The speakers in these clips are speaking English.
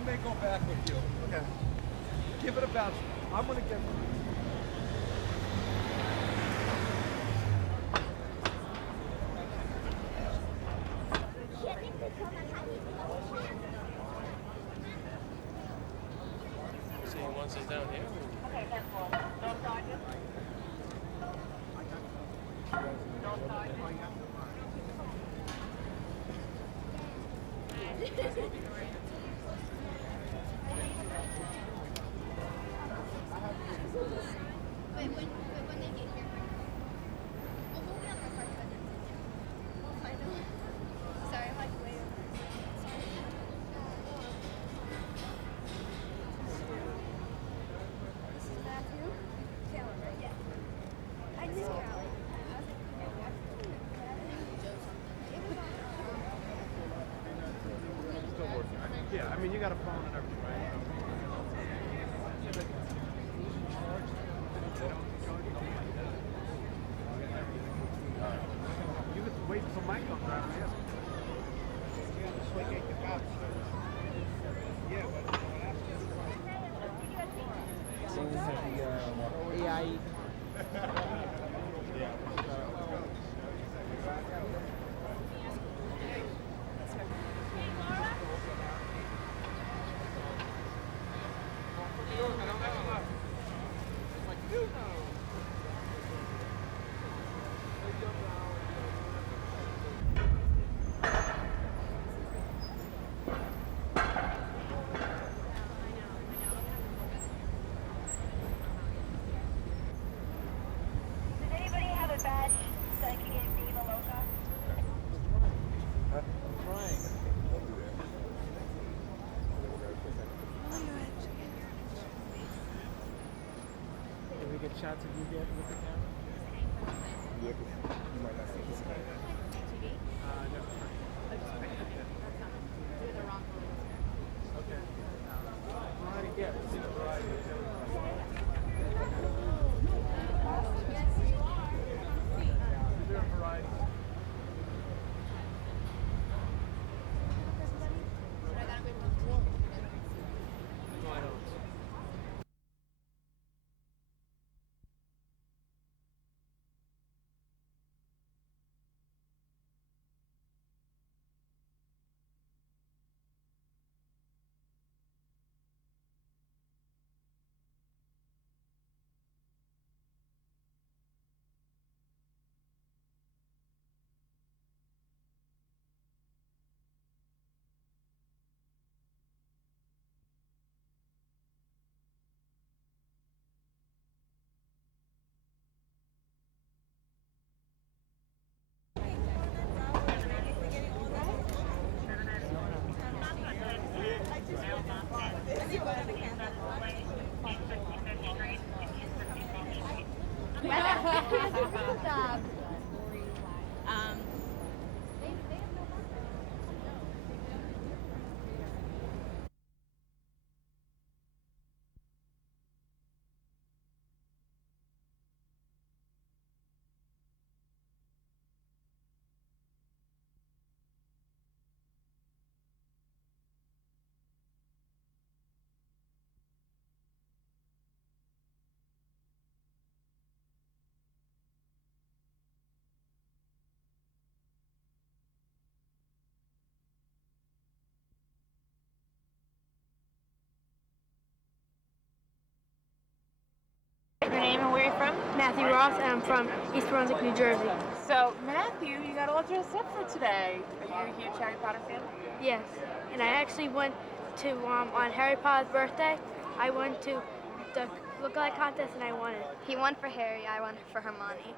I may go back with you. Okay. Give it about. I'm gonna give. So he wants us down here? Okay, careful. No sergeant. No sergeant. Wait, when they get here. Oh, we'll be on our part. I know. Sorry, I'm like way over. Sorry. This is Matthew. Taylor, right? Yeah. I knew. I was Still working. Yeah, I mean, you got a phone and everything, right? You could wait until Mike comes around and ask him. AI. Does anybody have a badge so I can get Viva Loca? I'm trying. Did we get shots of you there with the camera? TV? No. You're the wrong one. Okay. Variety, yeah. It's a variety. Yes, you are. Is there a variety? But I gotta go to the No, I don't. Good job. Your name and where you're from? Matthew Ross, and I'm from East Brunswick, New Jersey. So, Matthew, you got all dressed up for today. Are you a huge Harry Potter fan? Yes, and I actually went to on Harry Potter's birthday. I went to the lookalike contest and I won it. He won for Harry, I won for Hermione.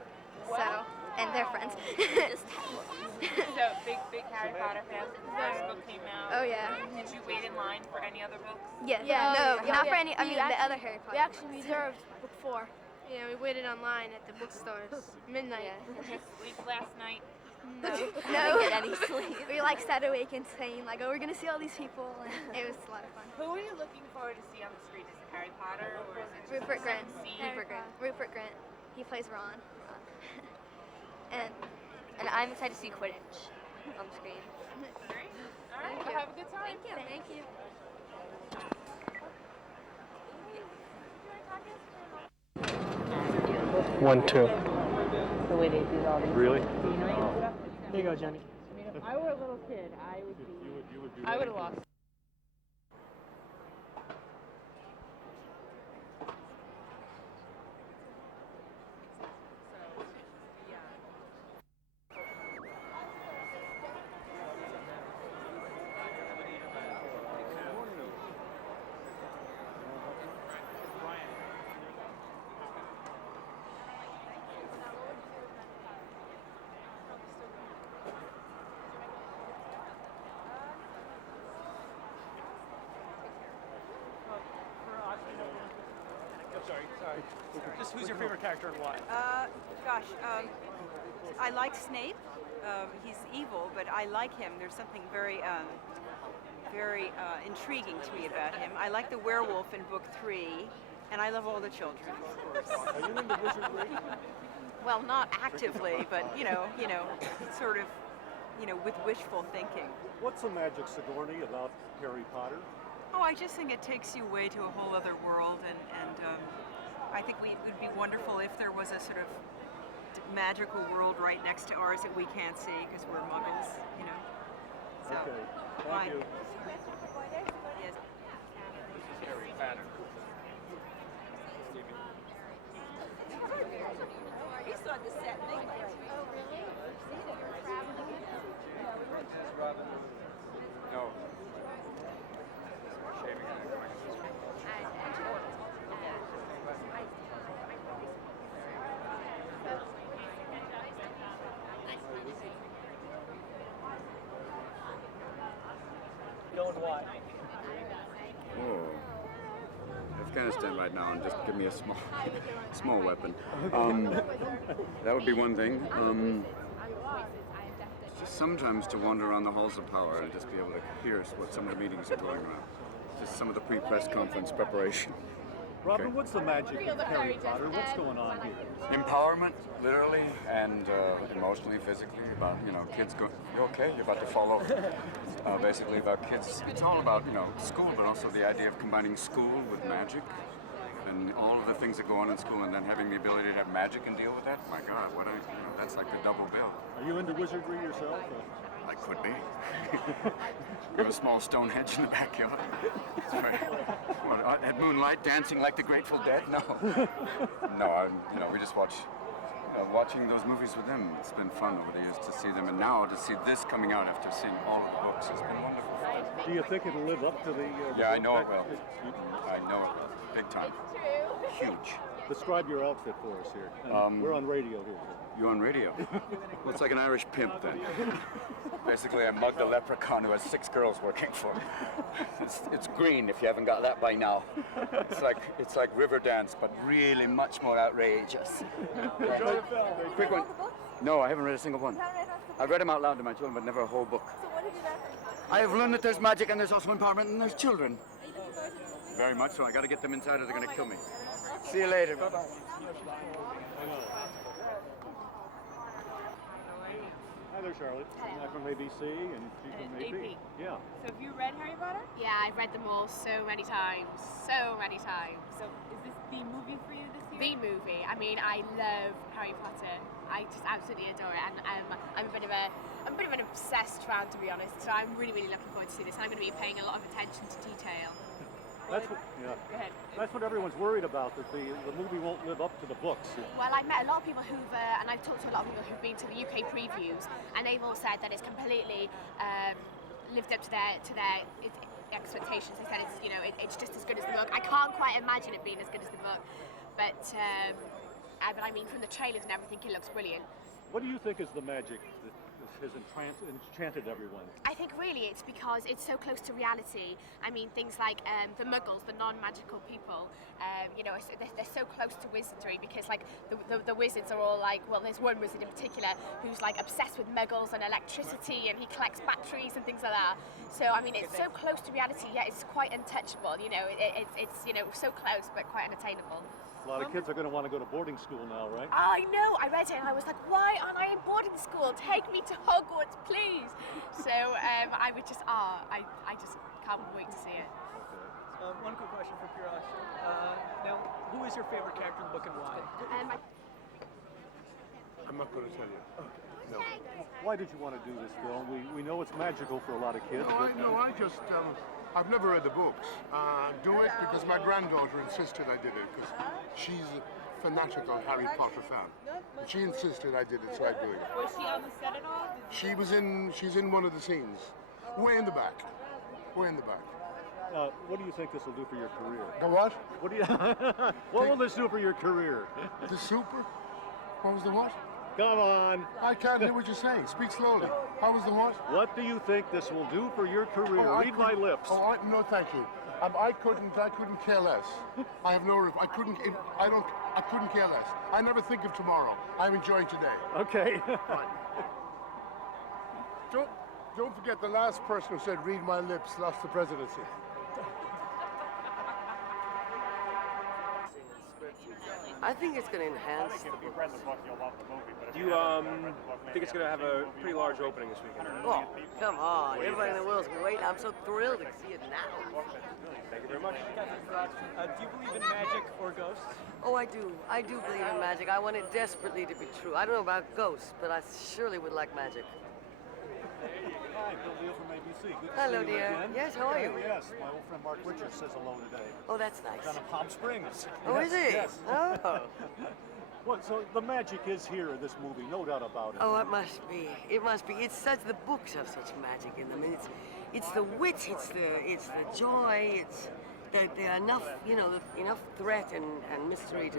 Wow. So, and they're friends. So, big Harry Potter fan. The first book came out. Oh, yeah. Did you wait in line for any other books? Yeah, Yeah, no, yeah, not yeah. for any, I We mean, the actually- other Harry Potter. We actually books. reserved book 4. Yeah, we waited online at the bookstores midnight. Yeah. Did you sleep last night? No, I didn't get any sleep. We like sat awake and saying like, oh, we're gonna see all these people, and it was a lot of fun. Who are you looking forward to see on the screen? Is it Harry Potter or is it just Rupert the Grant. seventh scene? Rupert Grant. Rupert Grant. He plays Ron. And I'm excited to see Quidditch on the screen. Great. All right. Thank Well, you. have a good time. Thank you. 1, 2. The way they do all these. Really? There you go, Jenny. If I were a little kid, I would be. You would be I would have lost. Sorry. Just who's your favorite character and why? Gosh, I like Snape. He's evil, but I like him. There's something very intriguing to me about him. I like the werewolf in book 3, and I love all the children, of course. Are you into wizardry? Well, not actively, but sort of, with wishful thinking. What's the magic, Sigourney, about Harry Potter? Oh, I just think it takes you away to a whole other world, and I think it would be wonderful if there was a sort of magical world right next to ours that we can't see because we're muggles, So, Okay, fine. thank you. Yes. Harry Potter. He saw the set in England. Oh, really? As Robin. No. Shaving it. Going wide. Oh, Afghanistan right now, and just give me a small weapon. That would be one thing. Just sometimes to wander around the halls of power and just be able to hear what some of the meetings are going around. Just some of the pre-press conference preparation. Robin, Okay. what's the magic of Harry Potter? What's going on here? Empowerment, literally and emotionally, physically. About kids go. You okay? You're about to fall over. Basically about kids. It's all about school, but also the idea of combining school with magic, and all of the things that go on in school, and then having the ability to have magic and deal with that. My God, that's like the double bill. Are you into wizardry yourself? I could be. We have a small Stonehenge in the backyard. That's right. What, at moonlight, dancing like the Grateful Dead? No. No, we just watch. Watching those movies with them, it's been fun over the years to see them, and now to see this coming out after seeing all of the books has been wonderful. Do you think it'll live up to the? Yeah, I know it book? will. I know it will. Big time. Huge. Describe your outfit for us here. And we're on radio here. You on radio? Well, it's like an Irish pimp then. Basically, I mugged a leprechaun who has 6 girls working for me. It's green if you haven't got that by now. It's like river dance, but really much more outrageous. Quick one. No, I haven't read a single one. I've read them out loud to my children, but never a whole book. So what have you learned? I have learned that there's magic and there's also empowerment and there's children. Are you looking forward to the movie? Very much so. I got to get them inside or they're going to kill me. See you later. Bye-bye. Hi there, Charlotte. I'm from ABC, and she's from AP. Yeah. So have you read Harry Potter? Yeah, I've read them all so many times. So many times. So is this the movie for you this year? The movie. I mean, I love Harry Potter. I just absolutely adore it, and I'm a bit of an obsessed fan, to be honest. So I'm really, really looking forward to see this. And I'm going to be paying a lot of attention to detail. That's what, Go ahead. that's what everyone's worried about, that the movie won't live up to the books. Well, I've met a lot of people who've, and I've talked to a lot of people who've been to the UK previews, and they've all said that it's completely lived up to their expectations. They said it's just as good as the book. I can't quite imagine it being as good as the book, but I mean, from the trailers and everything, it looks brilliant. What do you think is the magic that has enchanted everyone? I think really it's because it's so close to reality. I mean, things like the Muggles, the non-magical people, they're so close to wizardry because like the wizards are all like, well, there's one wizard in particular who's like obsessed with Muggles and electricity, and he collects batteries and things like that. So I mean, it's so close to reality, yet it's quite untouchable. It's so close but quite unattainable. A lot of kids are going to want to go to boarding school now, right? I know, I read it and I was like, why aren't I in boarding school? Take me to Hogwarts, please. So I just can't wait to see it. One quick question for Pirash. Now, who is your favorite character in the book and why? I'm not going to tell you. No. Why did you want to do this film? We know it's magical for a lot of kids. No, I just, I've never read the books. Do it because my granddaughter insisted I did it because she's a fanatical Harry Potter fan. And she insisted I did it, so I'm doing it. Was she on the set at all? She's in one of the scenes. Way in the back. Way in the back. What do you think this will do for your career? The what? What do you? What will this do for your career? The super? What was the what? Come on. I can't hear what you're saying. Speak slowly. How was the what? What do you think this will do for your career? Read my lips. No, thank you. I couldn't care less. I have no. I couldn't care less. I never think of tomorrow. I'm enjoying today. Okay. Right. Don't forget the last person who said "read my lips" lost the presidency. I think it's going to enhance the book. Do you think it's going to have a pretty large opening this weekend? Oh, come on. Everybody in the world's been waiting. I'm so thrilled to see it now. Thank you very much. Do you believe in magic or ghosts? Oh, I do. I do believe in magic. I want it desperately to be true. I don't know about ghosts, but I surely would like magic. Hi, Bill Neal from ABC. Good to Hello, see you dear. again. Yes, how are you? Yes, my old friend Mark Richards says hello today. Oh, that's nice. Down in Palm Springs. Oh, Yes, is he? Yes. Oh. Well, so the magic is here in this movie, no doubt about it. Oh, it must be. It must be. It's such. The books have such magic in them. And it's the wit. It's the joy. It's there are enough, enough threat and mystery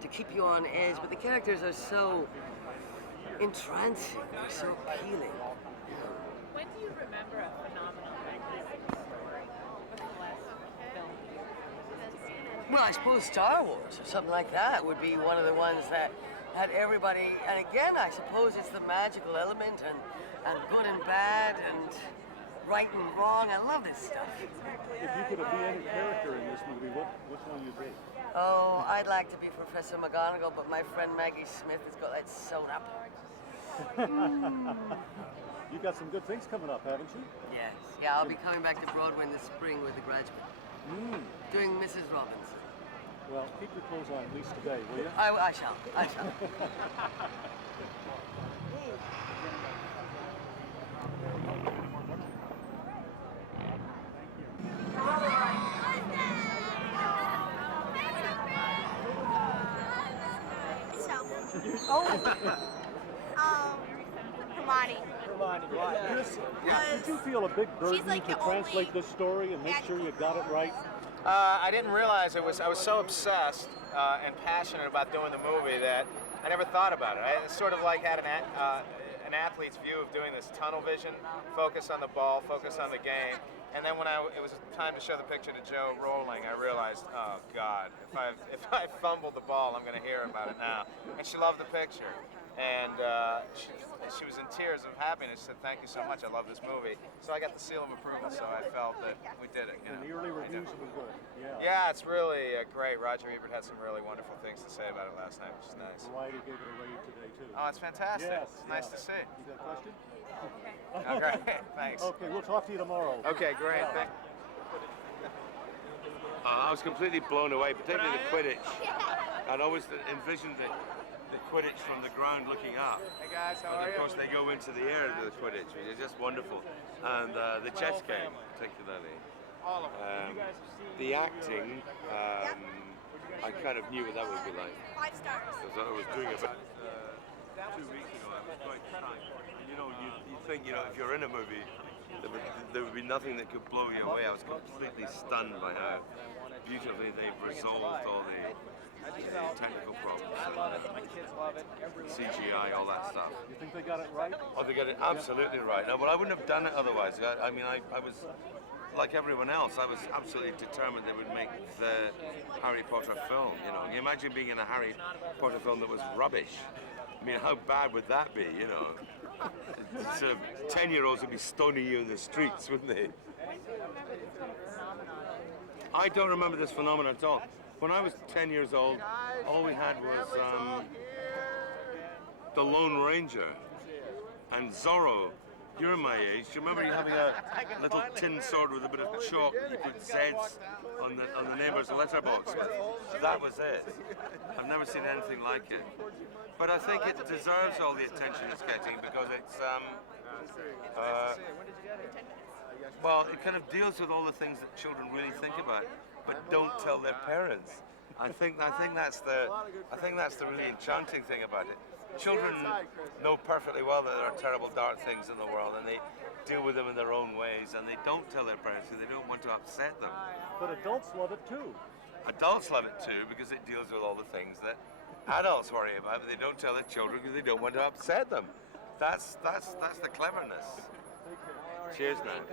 to keep you on edge. But the characters are so entrancing. They're so appealing. When do you remember a phenomenon like this story? What's the last film? Well, I suppose Star Wars or something like that would be one of the ones that had everybody. And again, I suppose it's the magical element and good and bad and right and wrong. I love this stuff. If you could be any character in this movie, which one would you be? Oh, I'd like to be Professor McGonagall, but my friend Maggie Smith has got that sewn up. You've got some good things coming up, haven't you? Yes. Yeah, I'll be coming back to Broadway in the spring with The Graduate. Doing Mrs. Robinson. Well, keep your clothes on at least today, will you? I shall. I shall. Hermione. Did you feel a big burden like to the translate only this story and make sure you got it right? I didn't realize I was so obsessed and passionate about doing the movie that I never thought about it. I sort of like had an athlete's view of doing this tunnel vision, focus on the ball, focus on the game. And then when it was time to show the picture to Joe rolling, I realized, oh God, if I fumbled the ball, I'm going to hear about it now. And she loved the picture. And she was in tears of happiness. She said, "Thank you so much. I love this movie." So I got the seal of approval. So I felt that we did it. And the early reviews have been good. Yeah. Yeah, it's really great. Roger Ebert had some really wonderful things to say about it last night, which is nice. Variety gave it a rave today too. Oh, it's fantastic. Yes, It's nice to see. You got a question? Okay, thanks. Okay, we'll talk to you tomorrow. Okay, great. I was completely blown away, particularly the Quidditch. I'd always envisioned the Quidditch from the ground looking up. Hey guys, how And are of you? course they go into the air to the Quidditch, which is just wonderful. And the chess game, particularly. All of them. The acting, I kind of knew what that would be like. 5 stars. Because I was doing it about 2 weeks ago. I was quite shocked. And you think, if you're in a movie, there would be nothing that could blow you away. I was completely stunned by how beautifully they've resolved all the technical problems. CGI, all that stuff. You think they got it right? Oh, they got it absolutely right. No, but I wouldn't have done it otherwise. I was like everyone else. I was absolutely determined they would make the Harry Potter film. Can you imagine being in a Harry Potter film that was rubbish? I mean, how bad would that be? Sort of 10-year-olds would be stoning you in the streets, wouldn't they? I don't remember this phenomenon at all. When I was 10 years old, all we had was the Lone Ranger and Zorro. You're my age. Do you remember you having a little tin sword with a bit of chalk? You put Z's on the neighbour's letterbox. That was it. I've never seen anything like it. but I think it deserves all the attention it's getting because it's well, it kind of deals with all the things that children really think about, but don't tell their parents. I think that's the really enchanting thing about it. Children know perfectly well that there are terrible, dark things in the world, and they deal with them in their own ways, and they don't tell their parents because they don't want to upset them. But adults love it too. Adults love it too because it deals with all the things that adults worry about, but they don't tell their children because they don't want to upset them. That's the cleverness. Cheers, man.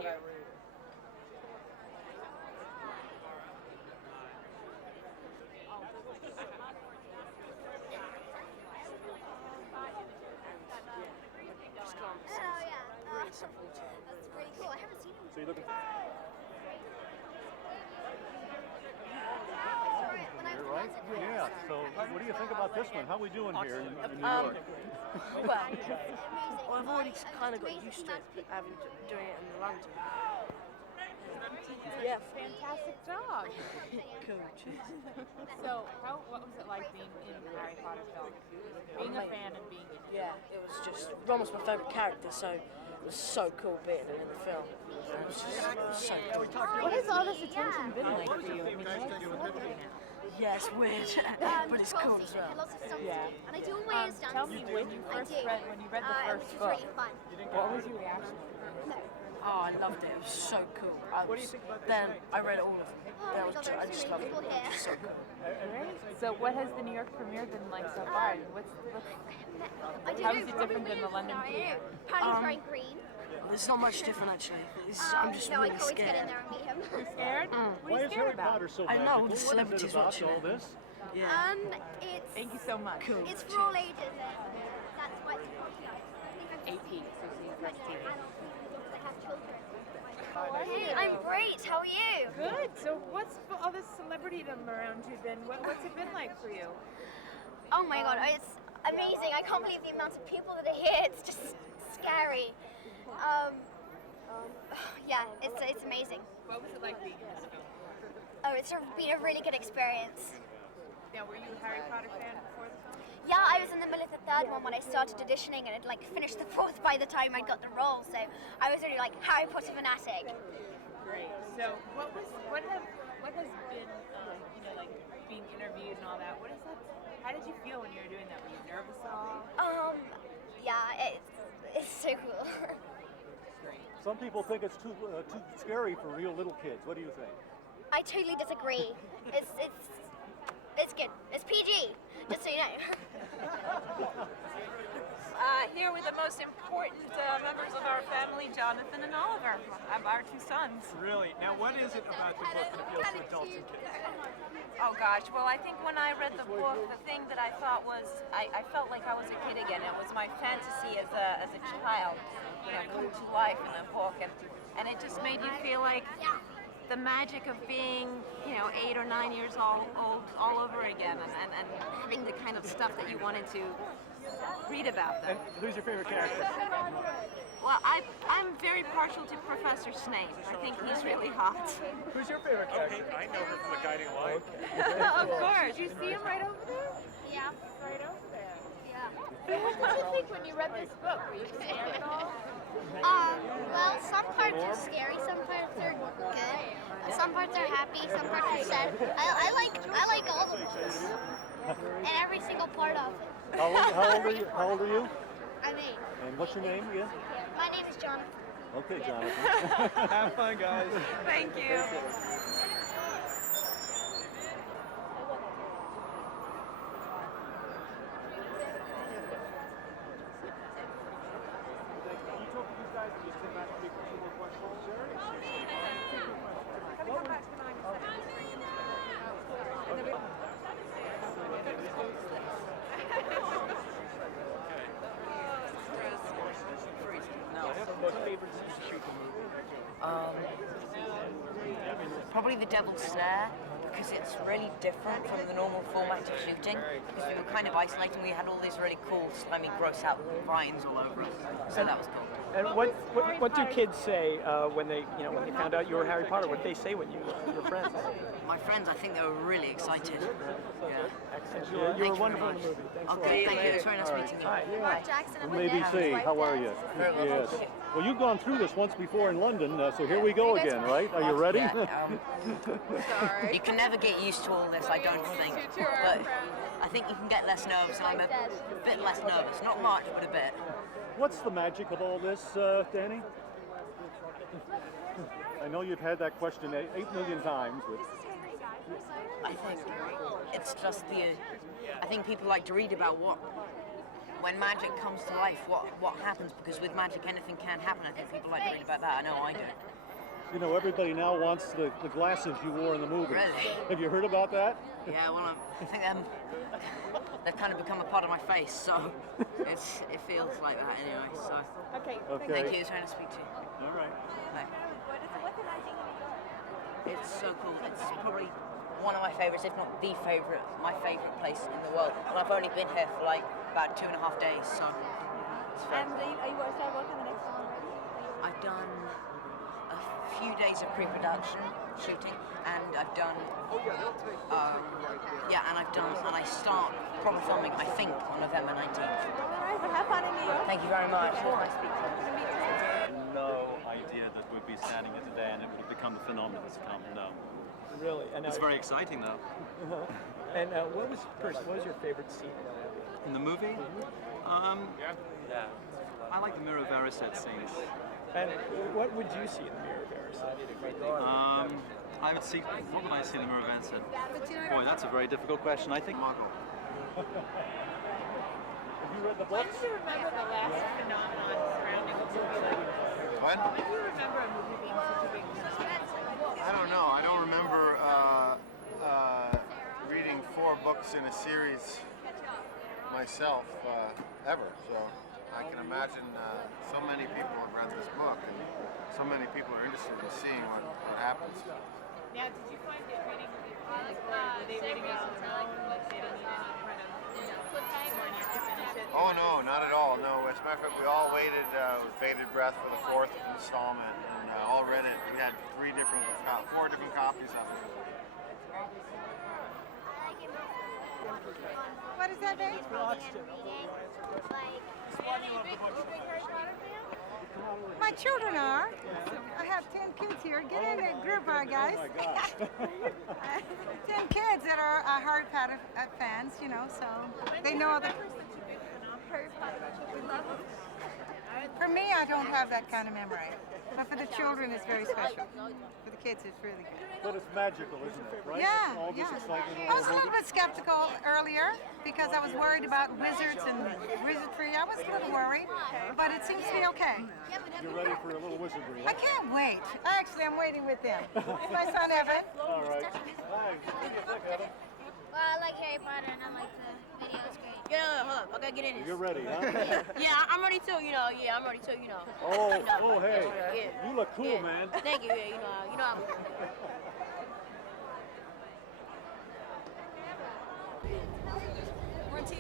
That's pretty cool. I haven't seen him. So you're looking for... You're right? Yeah. So what do you think about this one? How are we doing here in New York? Well, I've already kind of got used to it, having doing it in London. Yeah. Fantastic job. Cool. So, what was it like being in the Harry Potter film? Being a fan and being in it? Yeah, it was just, Ron was my favourite character, so it was so cool being in the film. It was just so cool. What has all this attention been like for you? I mean, you're like a celebrity now. Yeah, it's weird, but it's cool as well. Lots of stuff to do. And I do all my ears dance. Tell me when you read the first which was book, really fun. what was your reaction? Oh, I loved it. It was so cool. What do you think about this? Then I read all of them. I just loved it. It was just so cool. Great. So what has the New York premiere been like so far? How is it different than the London premiere? Apparently he's wearing green. There's not much different actually. I'm just really I can't wait to get in scared. there and meet him. You're scared? What Why are you is scared Harry about? Potter so I magical? know, the What is it celebrities about watching all it. this? Yeah. It's Thank you so much. Cool. it's for all ages. That's why it's popular. I think I'm 18, so she's breastfeeding. I have children. Hey, I'm great. How are you? Good. So what's all this celebritydom around you been? What's it been like for you? Oh my god, it's amazing. I can't believe the amount of people that are here. It's just scary. Yeah, it's amazing. What was it like being in this film? Oh, it's been a really good experience. Now, were you a Harry Potter fan before the film? Yeah, I was in the middle of the third one when I started auditioning, and it like finished the fourth by the time I got the role. So I was really like Harry Potter fanatic. Great. So what has been like being interviewed and all that? What is that? How did you feel when you were doing that? Were you nervous at all? Yeah, it's so cool. Some people think it's too scary for real little kids. What do you think? I totally disagree. It's good. It's PG, just so you know. Here with the most important members of our family, Jonathan and Oliver, our two sons. Really? Now, what is it about the book that appeals to adults and kids? Oh gosh, well I think when I read the book, the thing that I thought was, I felt like I was a kid again. It was my fantasy as a child, come to life in the book, and it just made you feel like the magic of being, 8 or 9 years old all over again, and having the kind of stuff that you wanted to read about them. And who's your favorite character? Well, I'm very partial to Professor Snape. I think he's really hot. Who's your favorite character? Okay, I know her from The Guiding Light. Of course. Did you see him right over there? Yeah. Right over there. Yeah. So what did you think when you read this book? Were you scared at all? Well, some parts are scary, some parts are good, some parts are happy, some parts are sad. I like all the books and every single part of it. How old are you? I'm 8. And what's your name again? My name is Jonathan. Okay, Jonathan. Have fun, guys. Thank you. Probably The Devil's Snare, because it's really different from the normal format of shooting, because we were kind of isolating. We had all these really cool, slimy, gross out vines all over us, so that was cool. And what do kids say when they found out you were Harry Potter? What did they say when you were friends? my friends, I think they were really excited. Yeah. You were wonderful in the movie. Thanks Okay, thank you. It's very nice meeting you. Hi. From ABC, how are you? Yes. Well, you've gone through this once before in London, so here we go again, right? Are you ready? You can never get used to all this, I don't think. But I think you can get less nervous, and I'm a bit less nervous. Not much, but a bit. What's the magic of all this, Danny? I know you've had that question 8 million times. But I think it's just I think people like to read about when magic comes to life, what happens, because with magic anything can happen. I think people like to read about that. I know I do. You know, everybody now wants the glasses you wore in the movie. Really? Have you heard about that? Yeah, well, I think they've kind of become a part of my face, so it feels like that anyway. So Okay. Thank you. It's trying to speak to you. All right. Bye. It's so cool. It's probably one of my favorites, if not the favorite, my favorite place in the world. And I've only been here for like about 2.5 days, so. And are you starting working on the next one already? I've done a few days of pre-production shooting, and I've done, and I start proper filming, I think, on November 19th. All right, well, have fun in New York. Thank you very much. It was nice speaking to you. No idea that we'd be standing here today and it would have become the phenomenon that's come. No. Really? And It's very exciting, though. And what was your favorite scene In the movie? I like the Mirror Veriset scenes. And what would you see in the Mirror Veriset? I would see. What would I see in the Mirror Veriset? Boy, that's a very difficult question. I think Muggle. Have you read the When books? do you remember the last phenomenon surrounding a movie like this? What? When do you remember a movie being such a big success? I don't know. I don't remember reading 4 books in a series myself ever. So I can imagine so many people have read this book, and so many people are interested in seeing what happens. Now, did you find that reading, were they reading it on their own? Like, they didn't need any kind of cliffhanger and you have to finish it? Oh no, not at all. No, as a matter of fact, we all waited with bated breath for the 4th installment, and all read it. We had 4 different copies of it. What is that, babe? My children are. I have 10 kids here. Get in the group, guys. 10 kids that are Harry Potter fans, you know, so they know the. For me, I don't have that kind of memory. But for the children, it's very special. For the kids, it's really good. But it's magical, isn't it? Right? Yeah, All this excitement. I was a little bit skeptical earlier because I was worried about wizards and wizardry. I was a little worried, but it seems to be okay. You're ready for a little wizardry. I can't wait. Actually, I'm waiting with them. My son Evan. All right. Thanks. What do you think, Adam? Well, I like Harry Potter and I like the video. It's great. Yeah, hold up. I gotta get in this. You're ready, huh? Yeah, I'm ready too, you know. Yeah, I'm ready too, you know. Oh, hey. Yeah. You look cool, man. Thank you, yeah, you know.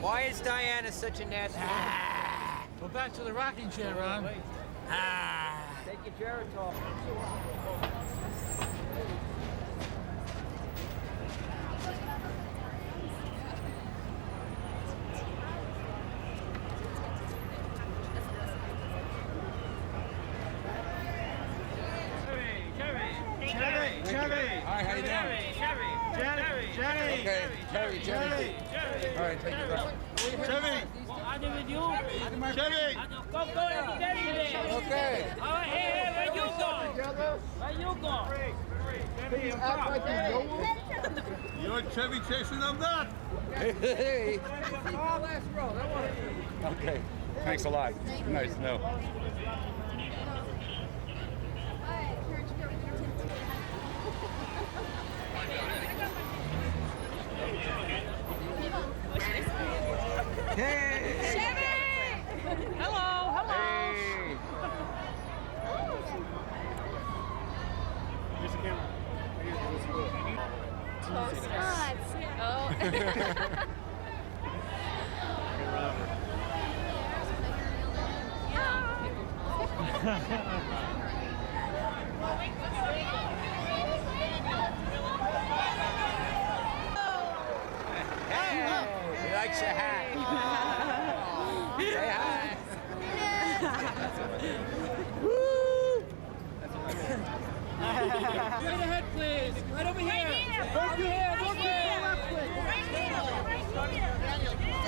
Why is Diana such a nasty Go back to the rocking chair, Ron. Take your Geritol. Hi, how you doing? Jenny. Okay, Jenny. All right, take your time. Chevy. Go, Jenny. Okay. All right, hey, where you going? Where you going? You act like you know him. You're Chevy chasing them that. Hey. Oh, last row. That one. Okay, thanks a lot. Nice to know. Hey. Chevy! Hello. Hey. Here's the camera. Oh. Straight ahead, please. Right over here. Both your hands. Both your hands. Right here. Right here. Daniel, please.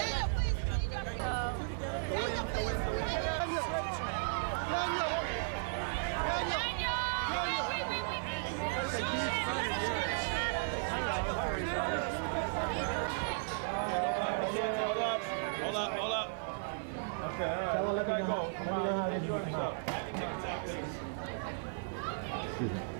Hold up. Okay, all right. Let that guy go. Come on. Enjoy yourself. Excuse me.